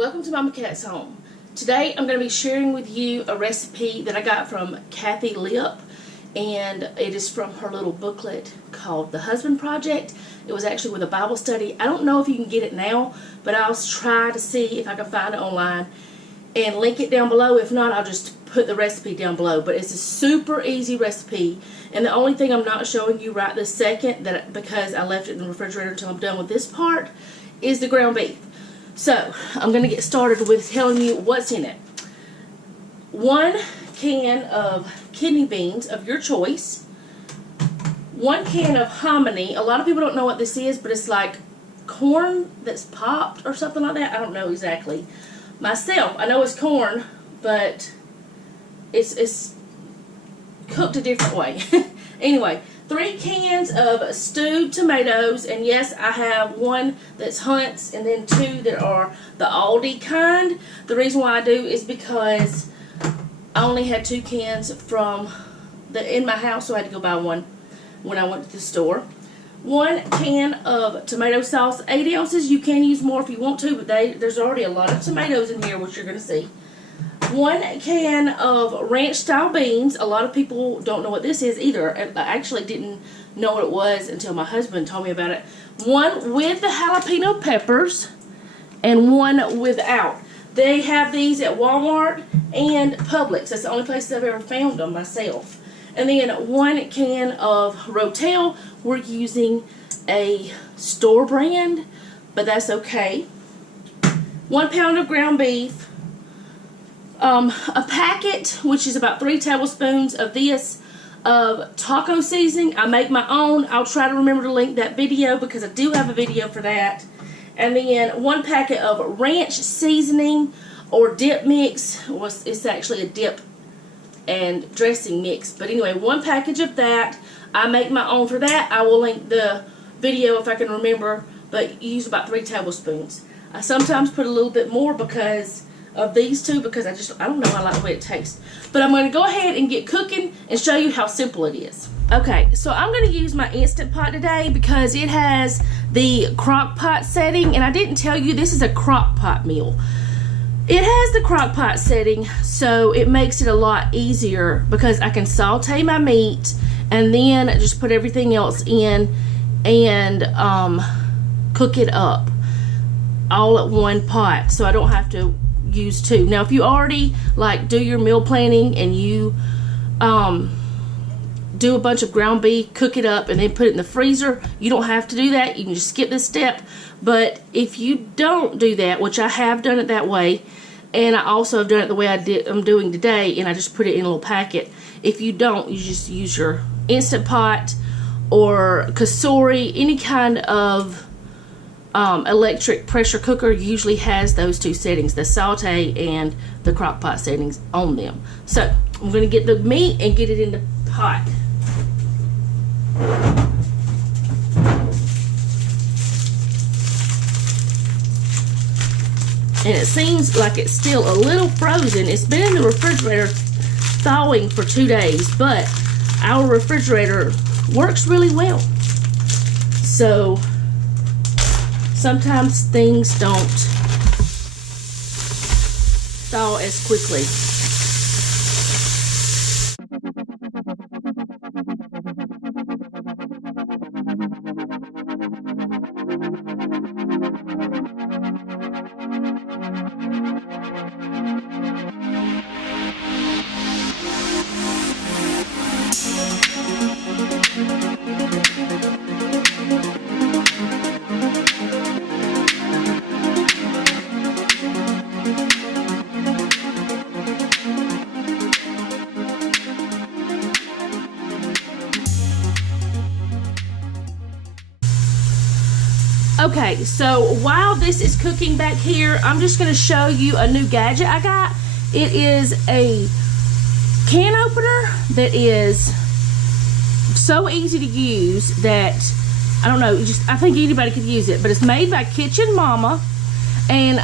Welcome to Mama Cat's Home. Today I'm going to be sharing with you a recipe that I got from Kathy Lip, and it is from her little booklet called The Husband Project. It was actually with a Bible study. I don't know if you can get it now, but I'll try to see if I can find it online and link it down below. If not, I'll just put the recipe down below. But it's a super easy recipe, and the only thing I'm not showing you right this second, because I left it in the refrigerator until I'm done with this part, is the ground beef. So, I'm going to get started with telling you what's in it. 1 can of kidney beans of your choice. 1 can of hominy. A lot of people don't know what this is, but it's like corn that's popped or something like that. I don't know exactly. Myself, I know it's corn, but it's cooked a different way. Anyway, 3 cans of stewed tomatoes, and yes, I have 1 that's Hunt's and then 2 that are the Aldi kind. The reason why I do is because I only had 2 cans in my house, so I had to go buy 1 when I went to the store. 1 can of tomato sauce, 8 ounces. You can use more if you want to, but there's already a lot of tomatoes in here, which you're going to see. 1 can of ranch style beans. A lot of people don't know what this is either. I actually didn't know what it was until my husband told me about it. 1 with the jalapeno peppers and 1 without. They have these at Walmart and Publix. That's the only places I've ever found them myself. And then 1 can of Rotel. We're using a store brand, but that's okay. 1 pound of ground beef. A packet, which is about 3 tablespoons of this, of taco seasoning. I make my own. I'll try to remember to link that video because I do have a video for that. And then 1 packet of ranch seasoning or dip mix. Well, it's actually a dip and dressing mix. But anyway, 1 package of that. I make my own for that. I will link the video if I can remember, but you use about 3 tablespoons. I sometimes put a little bit more because of these 2, because I don't know, I like the way it tastes. But I'm going to go ahead and get cooking and show you how simple it is. Okay, so I'm going to use my Instant Pot today because it has the crock pot setting, and I didn't tell you this is a crock pot meal. It has the crock pot setting, so it makes it a lot easier because I can saute my meat and then just put everything else in and cook it up all at 1 pot, so I don't have to use 2. Now, if you already do your meal planning and you do a bunch of ground beef, cook it up, and then put it in the freezer, you don't have to do that. You can just skip this step. But if you don't do that, which I have done it that way, and I also have done it the way I'm doing today, and I just put it in a little packet. If you don't, you just use your Instant Pot or Kasori, any kind of electric pressure cooker usually has those 2 settings, the saute and the crock pot settings on them. So I'm going to get the meat and get it in the pot. And it seems like it's still a little frozen. It's been in the refrigerator thawing for 2 days, but our refrigerator works really well. So sometimes things don't thaw as quickly. Okay, so while this is cooking back here, I'm just going to show you a new gadget I got. It is a can opener that is so easy to use that, I don't know, I think anybody could use it. But it's made by Kitchen Mama, and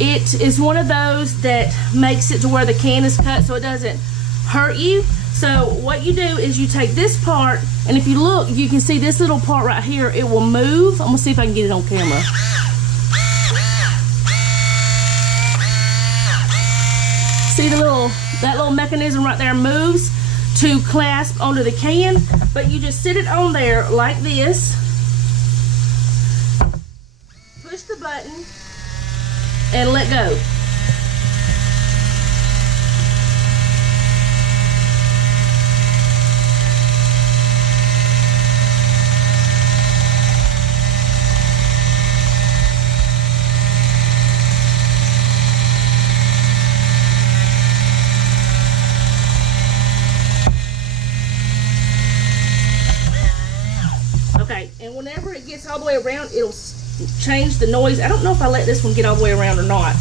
it is one of those that makes it to where the can is cut so it doesn't hurt you. So what you do is you take this part, and if you look, you can see this little part right here, it will move. I'm gonna see if I can get it on camera. See that little mechanism right there moves to clasp onto the can, but you just sit it on there like this, push the button, and let go. Okay, and whenever it gets all the way around, it'll change the noise. I don't know if I let this one get all the way around or not.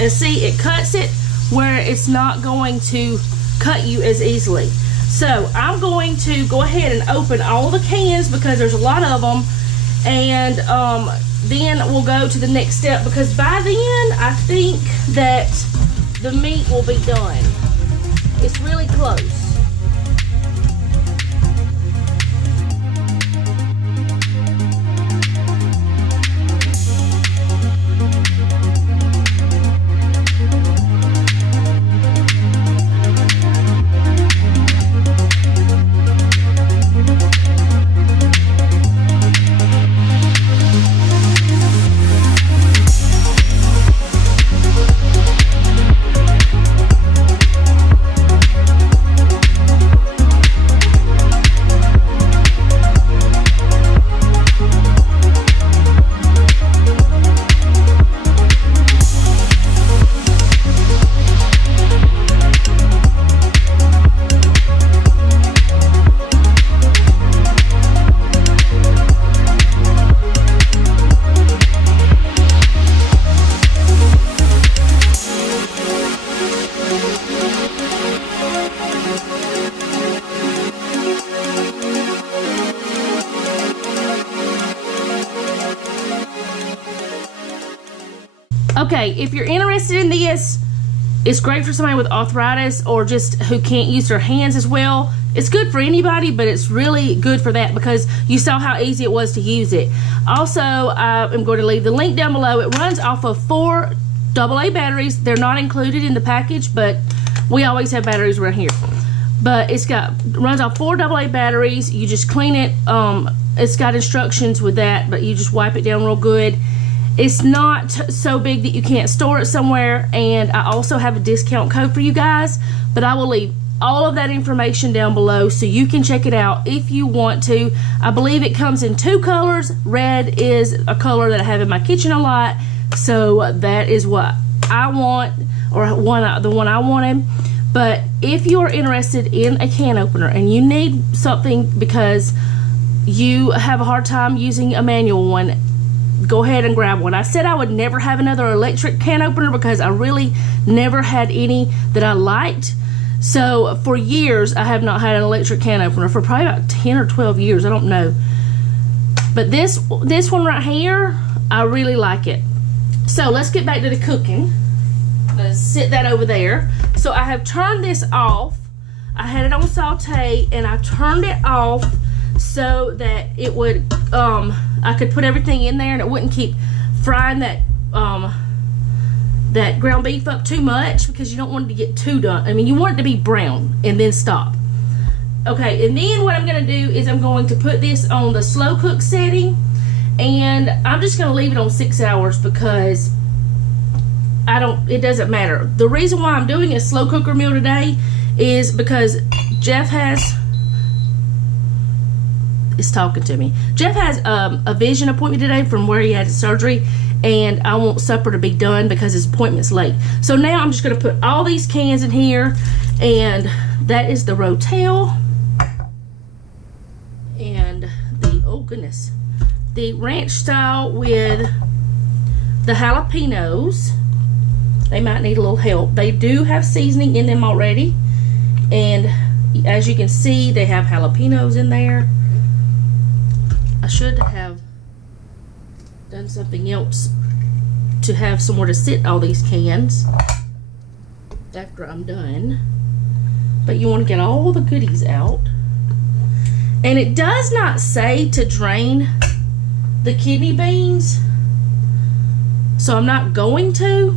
And see, it cuts it where it's not going to cut you as easily. So I'm going to go ahead and open all the cans because there's a lot of them, and then we'll go to the next step, because by then I think that the meat will be done. It's really close. Okay, if you're interested in this, it's great for somebody with arthritis or just who can't use their hands as well. It's good for anybody, but it's really good for that because you saw how easy it was to use it. Also, I'm going to leave the link down below. It runs off of 4 AA batteries. They're not included in the package, but we always have batteries right here. But runs off 4 AA batteries. You just clean it. It's got instructions with that, but you just wipe it down real good. It's not so big that you can't store it somewhere, and I also have a discount code for you guys, but I will leave all of that information down below so you can check it out if you want to. I believe it comes in 2 colors. Red is a color that I have in my kitchen a lot, so that is what I want, or the one I wanted. But if you are interested in a can opener and you need something because you have a hard time using a manual one, go ahead and grab one. I said I would never have another electric can opener because I really never had any that I liked. So for years I have not had an electric can opener, for probably about 10 or 12 years, I don't know. But this one right here, I really like it. So let's get back to the cooking. Let's sit that over there. So I have turned this off. I had it on saute and I turned it off so that it would I could put everything in there and it wouldn't keep frying that that ground beef up too much, because you don't want it to get too done. I mean, you want it to be brown and then stop. Okay, and then what I'm going to do is I'm going to put this on the slow cook setting, and I'm just going to leave it on 6 hours because it doesn't matter. The reason why I'm doing a slow cooker meal today is because Jeff is talking to me. Jeff has a vision appointment today from where he had his surgery, and I want supper to be done because his appointment's late. So now I'm just going to put all these cans in here, and that is the Rotel and the ranch style with the jalapenos. They might need a little help. They do have seasoning in them already, and as you can see, they have jalapenos in there. I should have done something else to have somewhere to sit all these cans after I'm done. But you want to get all the goodies out. And it does not say to drain the kidney beans, so I'm not going to.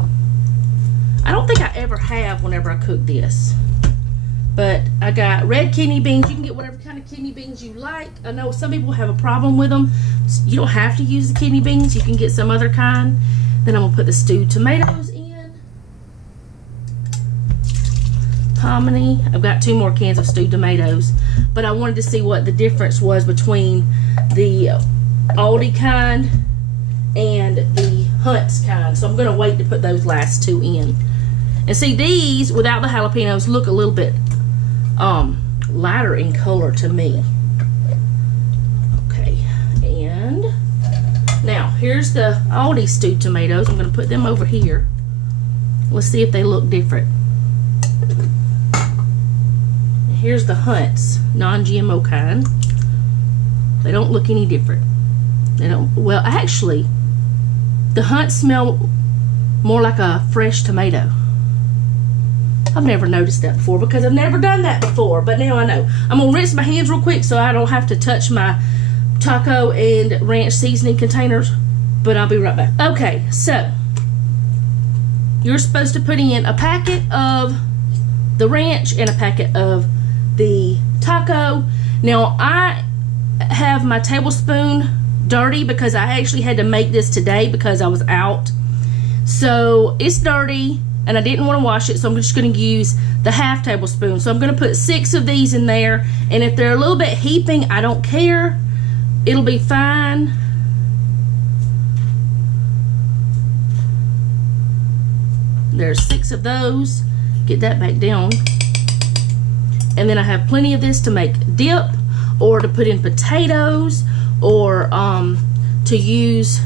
I don't think I ever have whenever I cook this. But I got red kidney beans. You can get whatever kind of kidney beans you like. I know some people have a problem with them. You don't have to use the kidney beans. You can get some other kind. Then I'm going to put the stewed tomatoes in. Hominy. I've got 2 more cans of stewed tomatoes. But I wanted to see what the difference was between the Aldi kind and the Hunt's kind. So I'm going to wait to put those last 2 in. And see, these, without the jalapenos, look a little bit lighter in color to me. Okay, and now here's the Aldi stewed tomatoes. I'm going to put them over here. Let's see if they look different. Here's the Hunt's non-GMO kind. They don't look any different. They don't. Well, actually, the Hunt's smell more like a fresh tomato. I've never noticed that before because I've never done that before, but now I know. I'm going to rinse my hands real quick so I don't have to touch my taco and ranch seasoning containers, but I'll be right back. Okay, so you're supposed to put in a packet of the ranch and a packet of the taco. Now, I have my tablespoon dirty because I actually had to make this today because I was out. So it's dirty. And I didn't want to wash it, so I'm just going to use the half tablespoon. So I'm going to put 6 of these in there. And if they're a little bit heaping, I don't care. It'll be fine. There's 6 of those. Get that back down. And then I have plenty of this to make dip, or to put in potatoes, or to use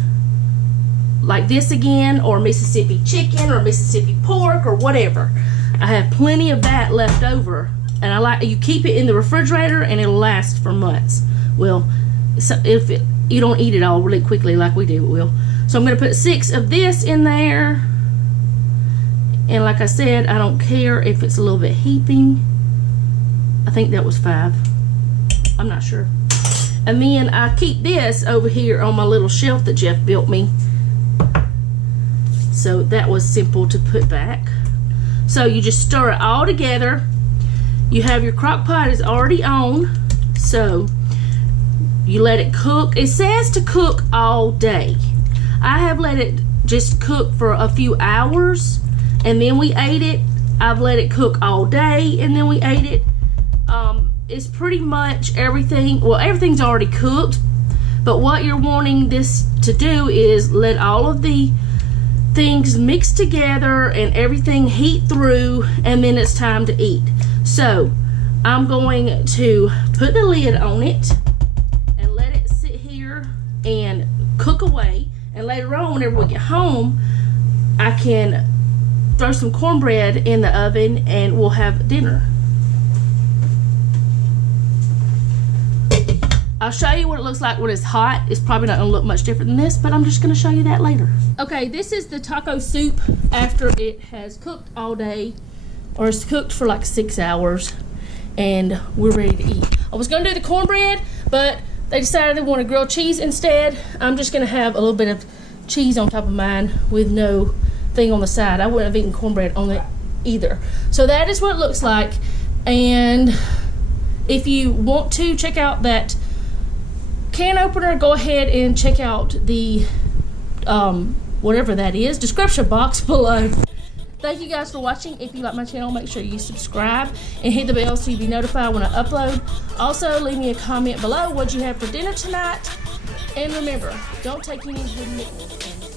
like this again, or Mississippi chicken, or Mississippi pork, or whatever. I have plenty of that left over, and I like, you keep it in the refrigerator and it'll last for months. Well, so if you don't eat it all really quickly like we do, it will. So I'm going to put 6 of this in there, and like I said, I don't care if it's a little bit heaping. I think that was 5. I'm not sure. And then I keep this over here on my little shelf that Jeff built me. So that was simple to put back. So you just stir it all together. You have your crock pot is already on. So you let it cook. It says to cook all day. I have let it just cook for a few hours, and then we ate it. I've let it cook all day, and then we ate it. It's pretty much everything. Well, everything's already cooked. But what you're wanting this to do is let all of the things mix together and everything heat through, and then it's time to eat. So I'm going to put the lid on it and let it sit here and cook away, and later on whenever we get home I can throw some cornbread in the oven and we'll have dinner. I'll show you what it looks like when it's hot. It's probably not going to look much different than this, but I'm just going to show you that later. Okay, this is the taco soup after it has cooked all day, or it's cooked for like 6 hours, and we're ready to eat. I was going to do the cornbread, but they decided they wanted grilled cheese instead. I'm just going to have a little bit of cheese on top of mine with no thing on the side. I wouldn't have eaten cornbread on it either. So that is what it looks like, and if you want to check out that can opener, go ahead and check out the whatever that is, description box below. Thank you guys for watching. If you like my channel, make sure you subscribe and hit the bell so you'll be notified when I upload. Also, leave me a comment below what you have for dinner tonight, and remember, don't take any hidden nickels.